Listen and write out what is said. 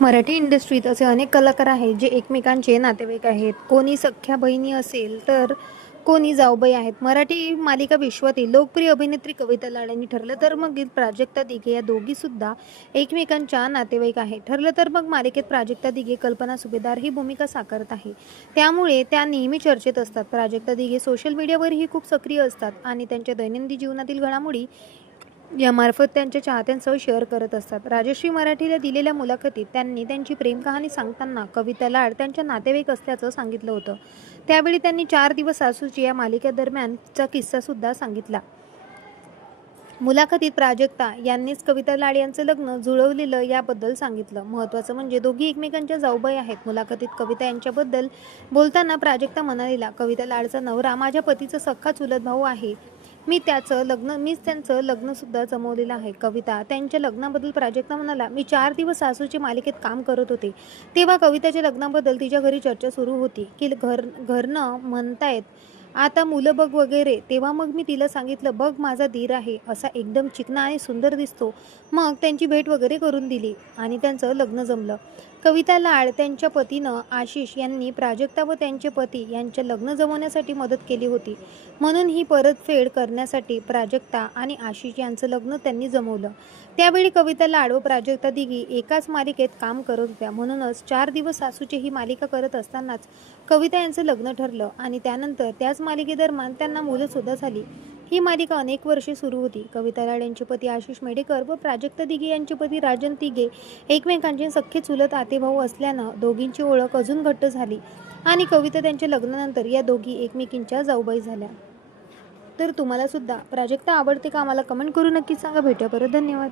मराठी इंडस्ट्रीत असे अनेक कलाकार आहेत जे एकमेकांचे नातेवाईक आहेत. कोणी सख्ख्या बहिणी असेल तर कोणी जाऊबाई आहेत. मराठी मालिका विश्वातील लोकप्रिय अभिनेत्री कविता लाड यांनी ठरलं तर मग प्राजक्ता दिघे या दोघी सुद्धा एकमेकांच्या नातेवाईक आहेत. ठरलं तर मग मालिकेत प्राजक्ता दिघे कल्पना सुभेदार ही भूमिका साकारत आहे, त्यामुळे त्या नेहमी चर्चेत असतात. प्राजक्ता दिघे सोशल मीडियावरही खूप सक्रिय असतात आणि त्यांच्या दैनंदिन जीवनातील घडामोडी यामार्फत त्यांच्या चाहत्यांसह शेअर करत असतात. राजश्री मराठीला दिलेल्या मुलाखतीत त्यांनी त्यांची प्रेम कहाणी सांगताना कविता लाड त्यांच्या नातेवाईक असल्याचं सांगितलं होतं. त्यावेळी त्यांनी 4 दिवस सासूची या मालिकेदरम्यानचा किस्सासुद्धा सांगितला. मुलाखतीत प्राजक्ता यांनीच कविता लाड यांचं लग्न जुळवलेलं याबद्दल सांगितलं. महत्त्वाचं म्हणजे दोघी एकमेकांच्या जाऊबाई आहेत. मुलाखतीत कविता यांच्याबद्दल बोलताना प्राजक्ता म्हणालेला, कविता लाडचा नवरा माझ्या पतीचा सख्खा चुलत भाऊ आहे. मीच त्यांचं लग्नसुद्धा जमवलेलं आहे. कविता त्यांच्या लग्नाबद्दल प्राजक्ता म्हणाला, मी 4 दिवस सासूची मालिकेत काम करत होते, तेव्हा कविताच्या लग्नाबद्दल तिच्या घरी चर्चा सुरू होती की घरनं म्हणतायत आता मुलं बघ वगैरे. तेव्हा मग मी तिला सांगितलं, बघ माझा दीर आहे, असा एकदम चिकना आणि सुंदर दिसतो. मग त्यांची भेट वगैरे करून दिली आणि त्यांचं लग्न जमलं. कविता लाड त्यांच्या पतीनं आशिष यांनी प्राजक्ता व त्यांचे पती यांच्या लग्न जमवण्यासाठी मदत केली होती, म्हणून ही परतफेड करण्यासाठी प्राजक्ता आणि आशिष यांचं लग्न त्यांनी जमवलं. त्यावेळी कविता लाड व प्राजक्ता दिघे एकाच मालिकेत काम करत होत्या. म्हणूनच 4 दिवस सासूची ही मालिका करत असतानाच कविता यांचं लग्न ठरलं आणि त्यानंतर त्याच मालिकेदरम्यान त्यांना मुलं सुद्धा झाली. ही मालिका अनेक वर्षे सुरू होती. कविता लाड यांचे पती आशिष मेडेकर व प्राजक्ता दिघे यांचे पती राजन दिघे एकमेकांचे सख्खे चुलत आतेभाऊ असल्यानं दोघींची ओळख अजून घट्ट झाली आणि कविता त्यांच्या लग्नानंतर या दोघी एकमेकींच्या जाऊबाई झाल्या. तर तुम्हाला सुद्धा प्राजक्ता आवडते का? आम्हाला कमेंट करून नक्कीच सांगा. भेटूया परत. धन्यवाद.